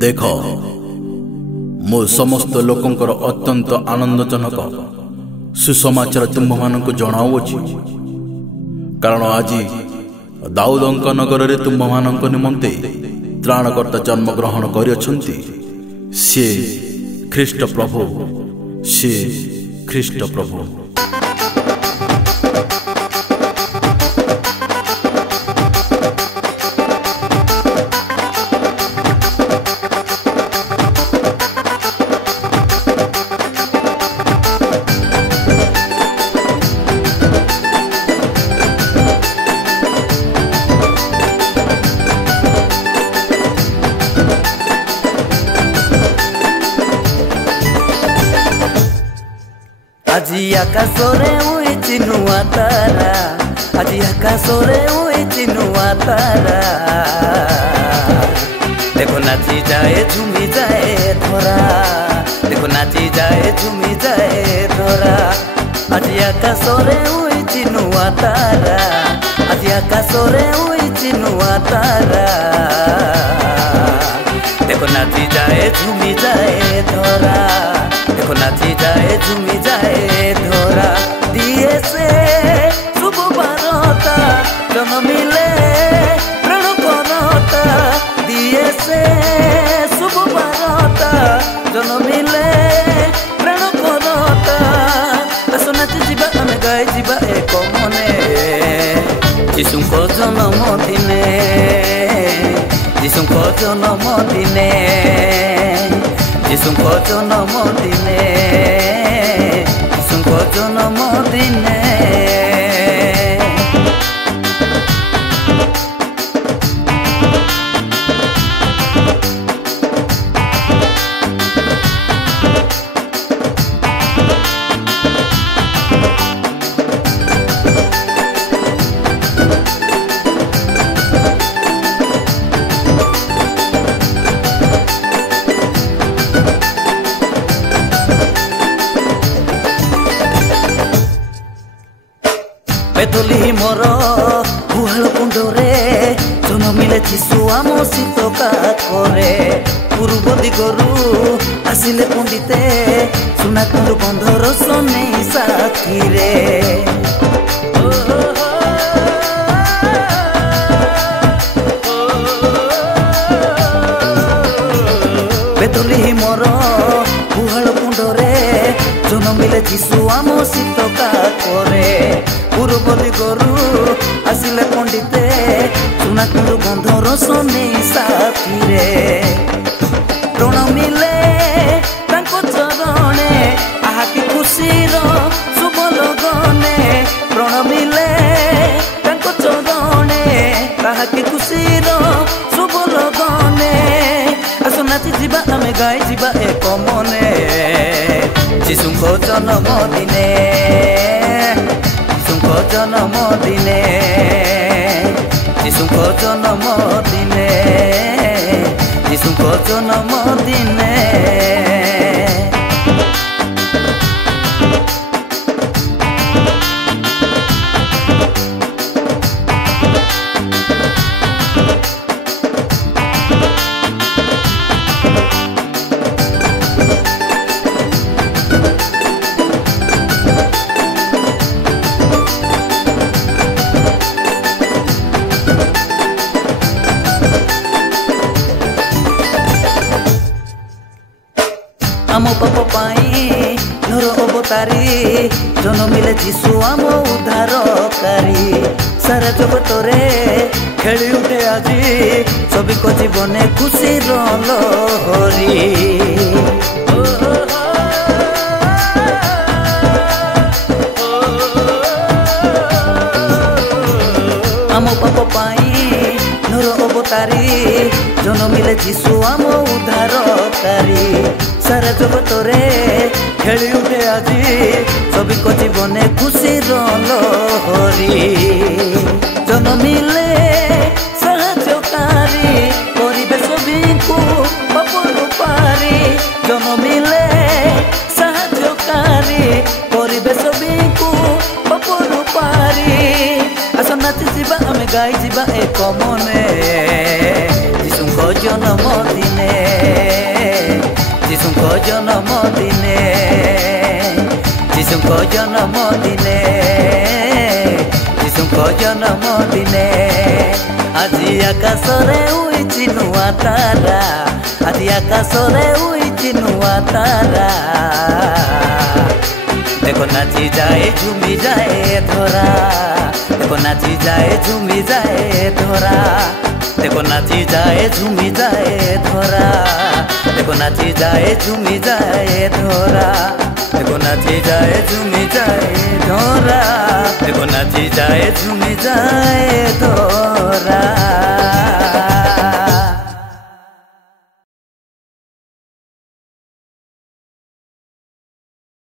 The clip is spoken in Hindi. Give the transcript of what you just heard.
देख मो समस्त लोकंकर अत्यंत आनंदजनक सुसमाचार तुम्भ मानक जनाऊँगी कारण आज दाऊदंक नगर रे तुम्भ मानक निमंते त्राणकर्ता जन्म ग्रहण करियछन्ति। से ख्रीष्ट प्रभु, से ख्रीष्ट प्रभु। আজি আকাশরে উইছি নুয়া তারা, আজি আকাশরে উইছি নুয়া তারা। দেখো নাচি যায় ঝুমি যায় ধরা, দেখো নাচি যায় ঝুমি যায় ধরা। আজি আকাশরে উইছি নুয়া তারা, আজি আকাশরে উইছি নুয়া তারা। দেখো নাচি যায় ঝুমি যায় ধরা, देखो नाची जाए झूमी जाए धरा। दिए से शुभ बारता जन मिले प्राण करता, दिए से शुभ बारता जन मिले प्राण करता। आस नाची जीवा आमे गाई जीवा एक मने, जीशुंक जन्म दिने, जीशुंक जन्म दिने, जीशुंक जन्म दिने, जीशुंक जन्म दिने। बेतली मोर गुहाल कुंडरे जन्मिले जीशु आम शीत काकरे। पूर्व दिगरु आसिले पंडिते सुना कुंड बंधर सने साथी रे। बेतली मोर गुहाल कुंडरे जन्मिले जीशु आम शीत काकरे। पूर्व दिगरु आसिले पंडिते सुना कुंड बंधर सने साथी रे। ऋण मिले तांको चरणे आहा कि खुशीर शुभ लगने। ऋण मिले तांको चरणे आहा कि खुशीर शुभ लगने। आस नाची जीवा आमे गाई जीवा एक मने, जीशुंक जन्म दिने, जीशुंक जन्म दिने, जीशुंक जन्म दिने, जीशुंक जन्म दिने। आम पाप पाई नर अवतारी जन्मिले जीशु आम उद्धारकारी। सारा जगत रे खेली उठे আজি सबिक जीवने खुशी लहरी। आम पाप पाई नर अवतारी जन्मिले जीशु आम उद्धारकारी। सारा जगत रे खेली उठे আজি सबिक जीवने खुशी लहरी। जन्मिले साहाय्यकारी परिबे सबिंकु बापरु पारी। जन्मिले साहाय्यकारी परिबे सबिंकु बापरु पारी। आस नाची जीवा आमे गाई जीवा एक मने, जीशुंक जन्म दिने। যিশুଙ୍କ জন্মদিনে যিশুଙ୍କ জন্মদিনে আজি আকাশরে উইছি নুয়া তারা আজি আকাশরে উইছি নুয়া তারা দেখো নাচি যায় ঝুমি যায় ধরা দেখো নাচি যায় ঝুমি যায় ধরা দেখো নাচি যায় ঝুমি যায় ধরা দেখো নাচি যায় ঝুমি যায় ধরা দেখো নাচি যায় ঝুমি যায় ধরা দেখো নাচি যায় ঝুমি যায় ধরা।